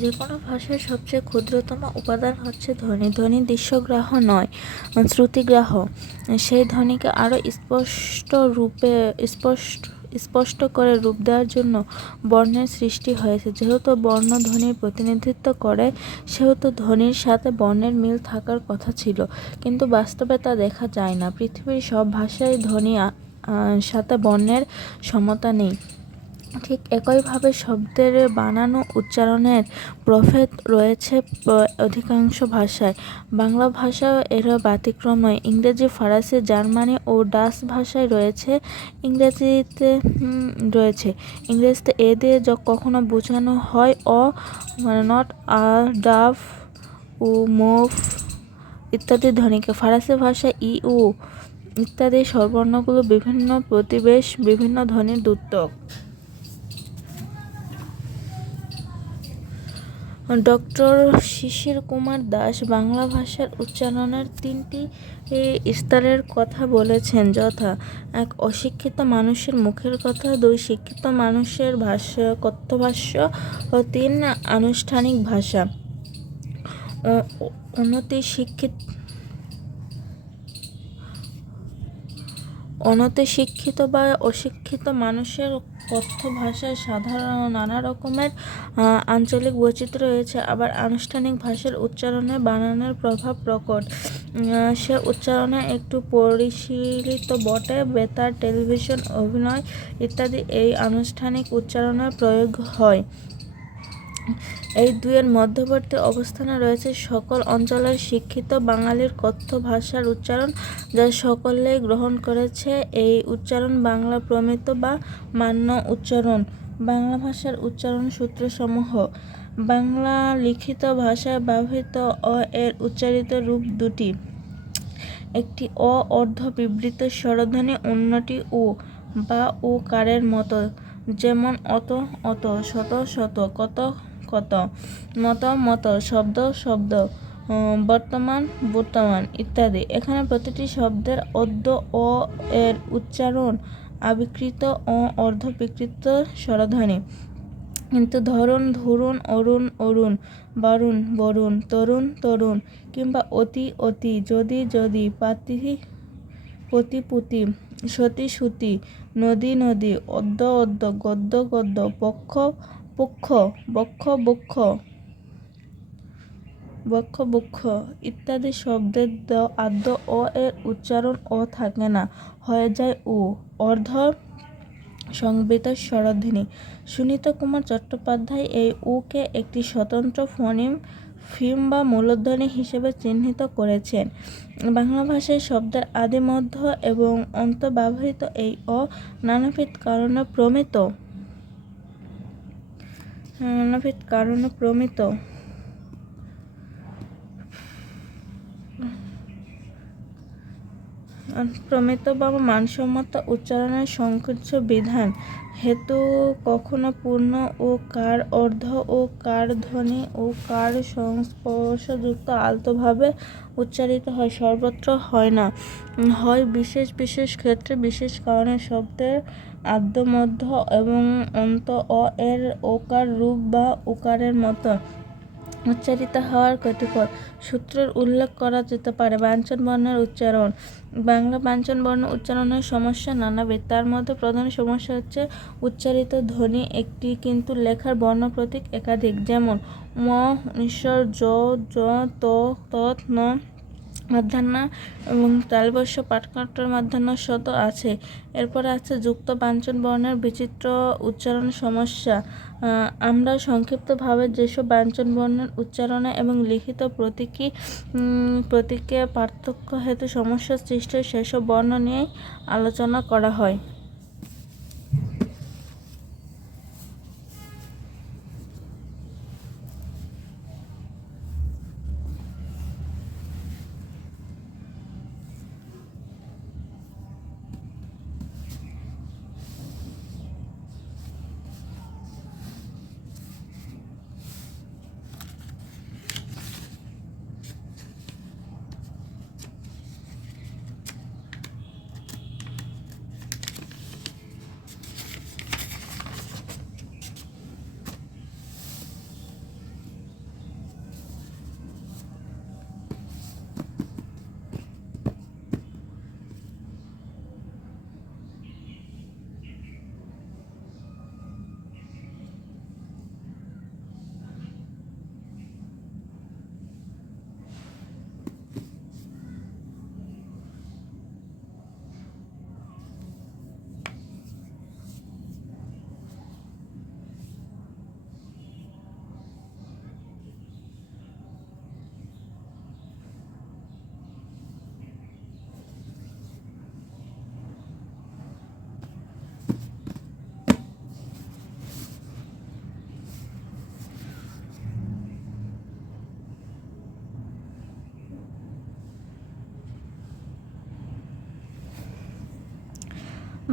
যে কোনো ভাষার সবচেয়ে ক্ষুদ্রতম উপাদান হচ্ছে ধ্বনি। ধ্বনি দৃশ্যগ্রাহ্য নয়, শ্রুতিগ্রাহ্য। সেই ধ্বনিকে আরও স্পষ্ট করে রূপ দেওয়ার জন্য বর্ণের সৃষ্টি হয়েছে। যেহেতু বর্ণ ধ্বনির প্রতিনিধিত্ব করে, সেহেতু ধ্বনির সাথে বর্ণের মিল থাকার কথা ছিল, কিন্তু বাস্তবে তা দেখা যায় না। পৃথিবীর সব ভাষায় ধ্বনি সাথে বর্ণের সমতা নেই। ঠিক একইভাবে শব্দের বানান ও উচ্চারণের প্রভেদ রয়েছে অধিকাংশ ভাষায়। বাংলা ভাষাও এর ব্যতিক্রম নয়। ইংরেজি, ফরাসি, জার্মানি ও ডাচ ভাষায় রয়েছে। ইংরেজিতে এ দিয়ে কখনো বোঝানো হয় অ, নট, আ, ডাভ ও মুভ ইত্যাদি ধ্বনিকে। ফরাসি ভাষায় ই, উ ইত্যাদি স্বরবর্ণগুলো বিভিন্ন প্রতিবেশ বিভিন্ন ধ্বনির দ্যোতক। ডক্টর শিশির কুমার দাস বাংলা ভাষার উচ্চারণের 3টি স্তরের কথা বলেছেন, যথা: 1. অশিক্ষিত মানুষের মুখের কথা, 2. শিক্ষিত মানুষের কথ্যভাষ্য ও 3. আনুষ্ঠানিক ভাষা। অনতিশিক্ষিত বা অশিক্ষিত মানুষের কথ্য ভাষায় নানা রকমের আঞ্চলিক বৈচিত্র্য রয়েছে। আবার আনুষ্ঠানিক ভাষার উচ্চারণে বানানের প্রভাব প্রকট। সে উচ্চারণে একটু পরিশীলিত বটে। বেতার, টেলিভিশন, অভিনয় ইত্যাদি এই আনুষ্ঠানিক উচ্চারণের প্রয়োগ হয়। এই দুইয়ের মধ্যবর্তী অবস্থানে রয়েছে সকল অঞ্চলের শিক্ষিত বাঙালির কথ্য ভাষার উচ্চারণ, যা সকলেই গ্রহণ করেছে। এই উচ্চারণ বাংলা প্রমিত বা মান্য উচ্চারণ। বাংলা ভাষার উচ্চারণ সূত্রসমূহ: বাংলা লিখিত ভাষায় ব্যবহৃত অ এর উচ্চারিত রূপ দুটি। একটি অ অর্ধবিবৃত স্বরধ্বনি, অন্যটি উ বা উ কারের মতো, যেমন অত, অত, শত, শত, কত, কত, মত, মত, শব্দ, শব্দ, বর্তমান, বর্তমান ইত্যাদি। এখানে প্রতিটি শব্দের অদ্য অ এর উচ্চারণ অবিকৃত ও অর্ধবিকৃত স্বরধ্বনি। কিন্তু ধরুন ধুরুন, অরুণ, অরুণ, বারুণ, বরুণ, তরুণ, তরুণ কিংবা অতি, অতি, যদি, যদি, পাতি, পতি, পুতি, সতি, সুতি, নদী, নদী, অদ্য, অদ্য, গদ্য, গদ্য, পক্ষ, পক্ষ, বক্ষ, বক্ষ, বক্ষ, বক্ষ ইত্যাদি শব্দের আদ্য অ এর উচ্চারণ অ থাকে না, হয়ে যায় উ, অর্ধ সংবৃত স্বরধ্বনি। সুনীত কুমার চট্টোপাধ্যায় এই উ কে একটি স্বতন্ত্র ফিম বা মূলধ্বনি হিসেবে চিহ্নিত করেছেন। বাংলা ভাষায় শব্দের আদি, মধ্য এবং অন্ত ব্যবহৃত এই অ নানাবিধ কারণে প্রমিত বা মানসম্মত উচ্চারণের সংকোচ বিধান হেতু কখনো পূর্ণ ও কার, অর্ধ ও কার ধ্বনি ও কার সংস্পর্শযুক্ত আলতোভাবে উচ্চারিত হয়, সর্বত্র হয় না। হয় বিশেষ বিশেষ ক্ষেত্রে বিশেষ কারণে শব্দের আদ্য, মধ্য এবং অন্ত অ এর ওকার রূপ বা উকারের মতো উচ্চারিত হওয়ার কতিপয় সূত্রের উল্লেখ করা যেতে পারে। ব্যঞ্জন বর্ণের উচ্চারণ। বাংলা ব্যঞ্জন বর্ণ উচ্চারণের সমস্যা নানাবিধ। তার মধ্যে প্রধান সমস্যা হচ্ছে উচ্চারিত ধ্বনি একটি কিন্তু লেখার বর্ণ প্রতীক একাধিক, যেমন ম, নিঃস্বর, জ, জ, ত, তৎ, ন মধ্যাহ্ন এবং তালব্য পাঠকাঠ্যের মধ্যাহ্ন শত আছে। এরপরে আছে যুক্ত ব্যঞ্জন বর্ণের বিচিত্র উচ্চারণ সমস্যা। আমরা সংক্ষিপ্তভাবে যেসব ব্যঞ্জন বর্ণের উচ্চারণে এবং লিখিত প্রতীকে পার্থক্য হেতু সমস্যা সৃষ্টি হয়, সেসব বর্ণ নিয়েই আলোচনা করা হয়।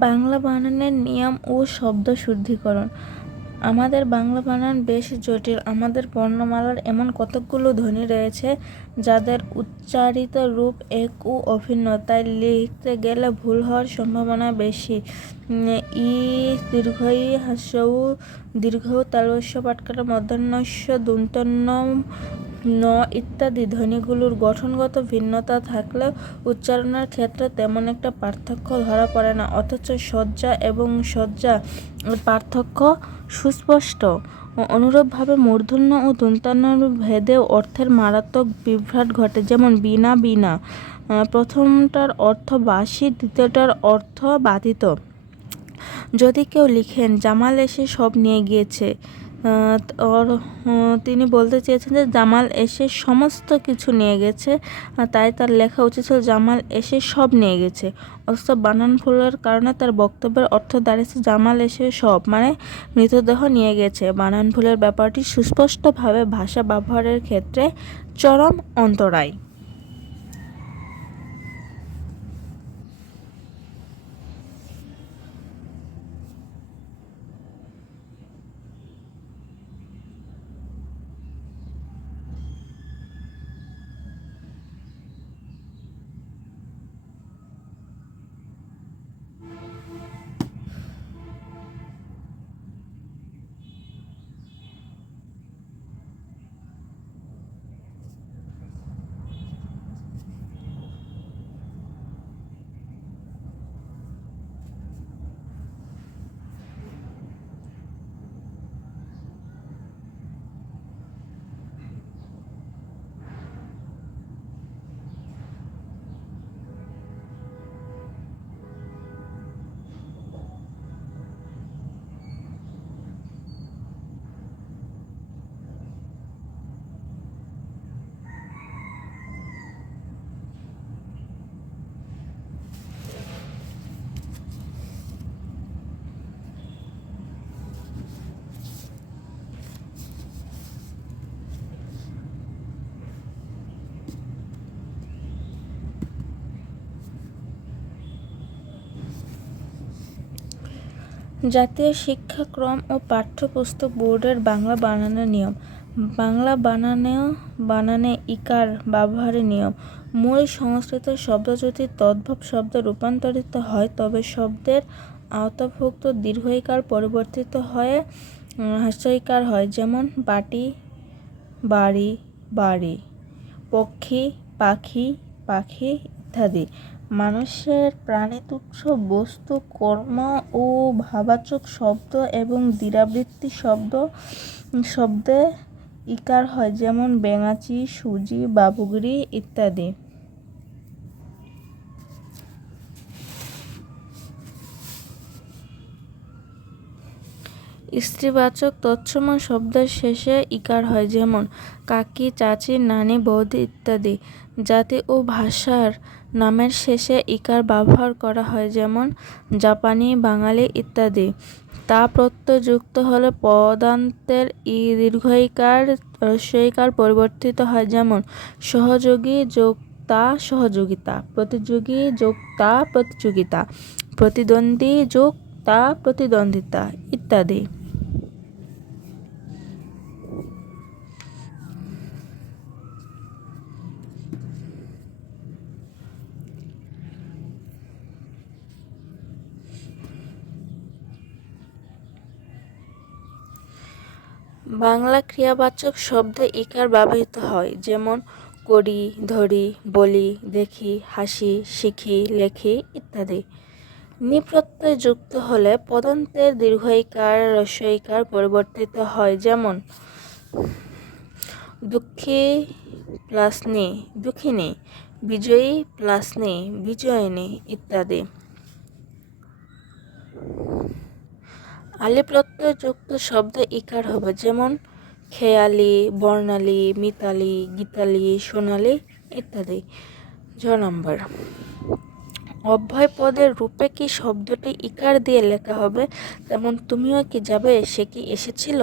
বাংলা বানানের নিয়ম ও শব্দ শুদ্ধিকরণ। আমাদের বাংলা বানান বেশ জটিল। আমাদের বর্ণমালার এমন কতকগুলো ধ্বনি রয়েছে যাদের উচ্চারিত রূপ এক ও অভিন্ন, তাই লিখতে গেলে ভুল হওয়ার সম্ভাবনা বেশি। ই, দীর্ঘ ই, হ্রস্ব উ, দীর্ঘ উ, তালব্য পাটকারা, মূর্ধন্য দন্তন্য ন ইত্যাদি ধ্বনিগুলোর গঠনগত ভিন্নতা থাকলেও উচ্চারণের ক্ষেত্রে তেমন একটা পার্থক্য ধরা পড়ে না, অথচ সজ্জা এবং সজ্জা পার্থক্য সুস্পষ্ট। অনুরূপভাবে মূর্ধন্য ও দন্তান্নর ভেদেও অর্থের মারাত্মক বিভ্রাট ঘটে। যেমন বীণা, বীণা, প্রথমটার অর্থ বাঁশি, দ্বিতীয়টার অর্থ বাধিত। যদি কেউ লিখেন জামাল এসে সব নিয়ে গিয়েছে, তিনি বলতে চেয়েছেন যে জামাল এসে সমস্ত কিছু নিয়ে গেছে, তাই তার লেখা উচিত ছিল জামাল এসে সব নিয়ে গেছে। অথচ বানান ভুলের কারণে তার বক্তব্যের অর্থ দাঁড়িয়েছে জামাল এসে সব মানে মৃতদেহ নিয়ে গেছে। বানান ভুলের ব্যাপারটি সুস্পষ্টভাবে ভাষা ব্যবহারের ক্ষেত্রে চরম অন্তরায়। জাতীয় শিক্ষাক্রম ও পাঠ্যপুস্তক বোর্ডের বাংলা বানানের নিয়ম। বাংলা বানানে ইকার ব্যবহারের নিয়ম। মূল সংস্কৃত শব্দ যদি তদ্ভব শব্দে রূপান্তরিত হয় তবে শব্দের আওতাভুক্ত দীর্ঘ ইকার পরিবর্তিত হয়ে হ্রস্ব ইকার হয়। যেমন বাটি, বাড়ি, বাড়ি, পক্ষী, পাখি, পাখি ইত্যাদি। মানুষের প্রাণিতুচ্ছ বস্তু, কর্ম ও ভাবাচক শব্দ এবং দীর্ঘাবৃত্তি শব্দে ইকার হয়। যেমন বেঙাচি, সুজি, বাবুগিরি ইত্যাদি। স্ত্রীবাচক তৎসম শব্দের শেষে ইকার হয়। যেমন কাকি, চাচি, নানি, বৌদি ইত্যাদি। জাতি ও ভাষার নামের শেষে ইকার ব্যবহার করা হয়। যেমন জাপানি, বাঙালি ইত্যাদি। তা প্রত্যয় যুক্ত হলে পদান্তের দীর্ঘ ইকার হ্রস্ব ইকার পরিবর্তিত হয়। যেমন সহযোগী যোগ তা সহযোগিতা, প্রতিযোগী যোগ তা প্রতিযোগিতা, প্রতিদ্বন্দ্বী যোগ তা প্রতিদ্বন্দ্বিতা ইত্যাদি। বাংলা ক্রিয়াবাচক শব্দে ইকার ব্যবহৃত হয়। যেমন করি, ধরি, বলি, দেখি, হাসি, শিখি, লেখি ইত্যাদি। নি প্রত্যয় যুক্ত হলে পদান্তের দীর্ঘ ইকার হ্রস্ব ইকার পরিবর্তিত হয়। যেমন দুঃখী প্লাস নি, দুঃখিনী, বিজয়ী প্লাস নি, বিজয়িনী ইত্যাদি। আলি প্রত্যয় যুক্ত শব্দে ইকার হবে। যেমন খেয়ালি, বর্ণালী, মিতালি, গীতালি, সোনালি ইত্যাদি। নম্বর, অব্যয় পদের রূপে কি শব্দটি ইকার দিয়ে লেখা হবে? যেমন তুমিও কি যাবে, সে কি এসেছিল।